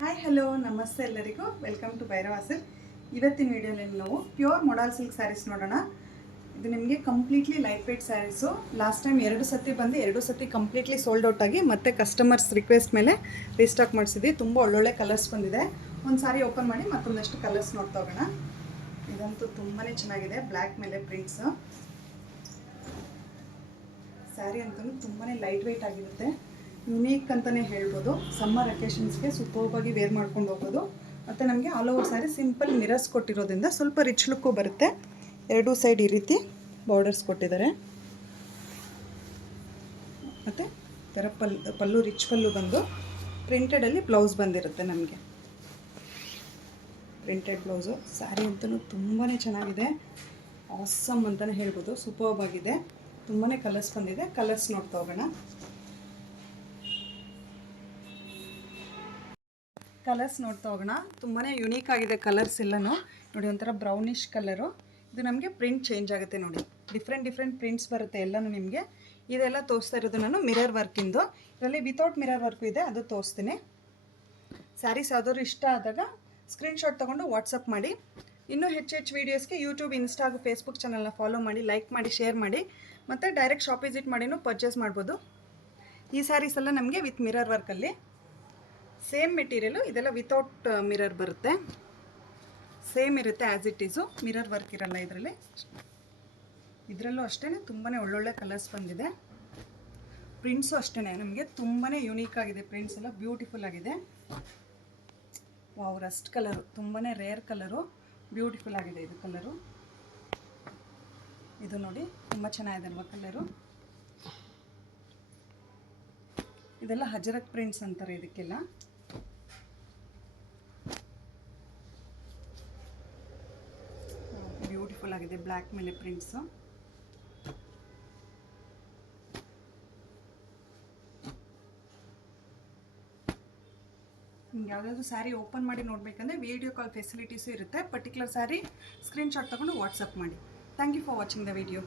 Hi hello ನಮಸ್ತೆ ಎಲ್ಲರಿಗೂ welcome to Bhairava silk. ಇವತ್ತಿನ ವಿಡಿಯೋನಲ್ಲಿ ನಾವು ಪ್ಯೂರ್ ಮೊಡಲ್ ಸಿಲ್ಕ್ ಸ್ಯಾರೀಸ್ ನೋಡೋಣ. ಇದು ನಿಮಗೆ completely lightweight saris. Last time 2 ಸತಿ ಬಂದು 2 ಸತಿ ಕಂಪ್ಲೀಟ್ಲಿ ಸೋಲ್ಡ್ ಔಟ್ ಆಗಿ ಮತ್ತೆ ಕಸ್ಟಮರ್ಸ್ ರಿಕ್ವೆಸ್ಟ್ ಮೇಲೆ ರೀಸ್ಟಾಕ್ ಮಾಡಿಸಿದ್ವಿ. ತುಂಬ ಒಳ್ಳೊಳ್ಳೆ ಕಲರ್ಸ್ ಬಂದಿದೆ. ಒಂದು ಸಾರಿ ಓಪನ್ ಮಾಡಿ ಮತ್ತೊಂದಷ್ಟು ಕಲರ್ಸ್ ನೋಡ್ತಾ ಹೋಗೋಣ. ಇದಂತೂ ತುಂಬಾ ಚೆನ್ನಾಗಿದೆ, ಬ್ಲ್ಯಾಕ್ ಮೇಲೆ ಪ್ರಿಂಟ್ಸು. ಸ್ಯಾರಿ ಅಂತೂ ತುಂಬಾ ಲೈಟ್ ವೇಟ್ ಆಗಿರುತ್ತೆ, ಯುನೀಕ್ ಅಂತಲೇ ಹೇಳ್ಬೋದು. ಸಮ್ಮರ್ ಅಕೇಶನ್ಸ್ಗೆ ಸೂಪರ್ಬಾಗಿ ವೇರ್ ಮಾಡ್ಕೊಂಡು ಹೋಗೋದು. ಮತ್ತು ನಮಗೆ all over sari simple mirrors ಕೊಟ್ಟಿರೋದ್ರಿಂದ ಸ್ವಲ್ಪ ರಿಚ್ ಲುಕ್ಕು ಬರುತ್ತೆ. ಎರಡೂ ಸೈಡ್ ಈ ರೀತಿ ಬಾರ್ಡರ್ಸ್ ಕೊಟ್ಟಿದ್ದಾರೆ. ಮತ್ತು ಥರ ಪಲ್ಲು ರಿಚ್ ಪಲ್ಲು ಬಂದು ಪ್ರಿಂಟೆಡಲ್ಲಿ ಬ್ಲೌಸ್ ಬಂದಿರುತ್ತೆ. ನಮಗೆ ಪ್ರಿಂಟೆಡ್ ಬ್ಲೌಸು. ಸ್ಯಾರಿ ಅಂತಲೂ ತುಂಬಾ ಚೆನ್ನಾಗಿದೆ, ಆಸಮ್ ಅಂತಲೇ ಹೇಳ್ಬೋದು. ಸೂಪರ್ಬಾಗಿದೆ, ತುಂಬಾ ಕಲರ್ಸ್ ಬಂದಿದೆ. ಕಲರ್ಸ್ ನೋಡ್ತಾ ಹೋಗೋಣ. ತುಂಬಾ ಯುನೀಕ್ ಆಗಿದೆ ಕಲರ್ಸ್ ಎಲ್ಲನೂ. ನೋಡಿ, ಒಂಥರ ಬ್ರೌನಿಷ್ ಕಲರು. ಇದು ನಮಗೆ ಪ್ರಿಂಟ್ ಚೇಂಜ್ ಆಗುತ್ತೆ. ನೋಡಿ, ಡಿಫ್ರೆಂಟ್ ಪ್ರಿಂಟ್ಸ್ ಬರುತ್ತೆ ಎಲ್ಲನೂ ನಿಮಗೆ. ಇದೆಲ್ಲ ತೋರಿಸ್ತಾ ಇರೋದು ನಾನು ಮಿರರ್ ವರ್ಕಿಂದು. ಇದರಲ್ಲಿ ವಿತೌಟ್ ಮಿರರ್ ವರ್ಕು ಇದೆ, ಅದು ತೋರಿಸ್ತೀನಿ. ಸ್ಯಾರೀಸ್ ಯಾವ್ದಾದ್ರು ಇಷ್ಟ ಆದಾಗ ಸ್ಕ್ರೀನ್ಶಾಟ್ ತೊಗೊಂಡು ವಾಟ್ಸಪ್ ಮಾಡಿ. ಇನ್ನೂ ಹೆಚ್ಚು ವೀಡಿಯೋಸ್ಗೆ ಯೂಟ್ಯೂಬ್, ಇನ್ಸ್ಟಾ ಹಾಗೂ ಫೇಸ್ಬುಕ್ ಚಾನಲ್ನ ಫಾಲೋ ಮಾಡಿ, ಲೈಕ್ ಮಾಡಿ, ಶೇರ್ ಮಾಡಿ. ಮತ್ತು ಡೈರೆಕ್ಟ್ ಶಾಪ್ ವಿಸಿಟ್ ಮಾಡಿನೂ ಪರ್ಚೇಸ್ ಮಾಡ್ಬೋದು. ಈ ಸ್ಯಾರೀಸ್ ಎಲ್ಲ ನಮಗೆ ವಿತ್ ಮಿರರ್ ವರ್ಕಲ್ಲಿ. ಸೇಮ್ ಮೆಟೀರಿಯಲು, ಇದೆಲ್ಲ ವಿತೌಟ್ ಮಿರರ್ ಬರುತ್ತೆ. ಸೇಮ್ ಇರುತ್ತೆ as it Yesu, mirror work ಇರಲ್ಲ ಇದರಲ್ಲಿ. ಇದರಲ್ಲೂ ಅಷ್ಟೇ ತುಂಬಾ ಒಳ್ಳೊಳ್ಳೆ ಕಲರ್ಸ್ ಬಂದಿದೆ. ಪ್ರಿಂಟ್ಸು ಅಷ್ಟೇ ನಮಗೆ ತುಂಬಾ ಯುನೀಕ್ ಆಗಿದೆ. ಪ್ರಿಂಟ್ಸ್ ಎಲ್ಲ ಬ್ಯೂಟಿಫುಲ್ ಆಗಿದೆ. ವಾವ್, ರಸ್ಟ್ ಕಲರು, ತುಂಬಾ ರೇರ್ ಕಲರು, ಬ್ಯೂಟಿಫುಲ್ ಆಗಿದೆ ಇದು ಕಲರು. ಇದು ನೋಡಿ, ತುಂಬ ಚೆನ್ನಾಗಿದೆ ಅಲ್ವಾ ಕಲರು. ಇದೆಲ್ಲ ಹಜರಕ್ ಪ್ರಿಂಟ್ಸ್ ಅಂತಾರೆ ಇದಕ್ಕೆಲ್ಲ. ಬ್ಯೂಟಿಫುಲ್ ಆಗಿದೆ, ಬ್ಲ್ಯಾಕ್ ಮೇಲೆ ಪ್ರಿಂಟ್ಸು. ನಿಮ್ಗೆ ಯಾವುದಾದ್ರೂ ಸ್ಯಾರಿ ಓಪನ್ ಮಾಡಿ ನೋಡಬೇಕಂದ್ರೆ ವಿಡಿಯೋ ಕಾಲ್ ಫೆಸಿಲಿಟೀಸು ಇರುತ್ತೆ. ಪರ್ಟಿಕ್ಯುಲರ್ ಸ್ಯಾರಿ ಸ್ಕ್ರೀನ್ಶಾಟ್ ತೊಗೊಂಡು ವಾಟ್ಸಪ್ ಮಾಡಿ. Thank you for watching the video.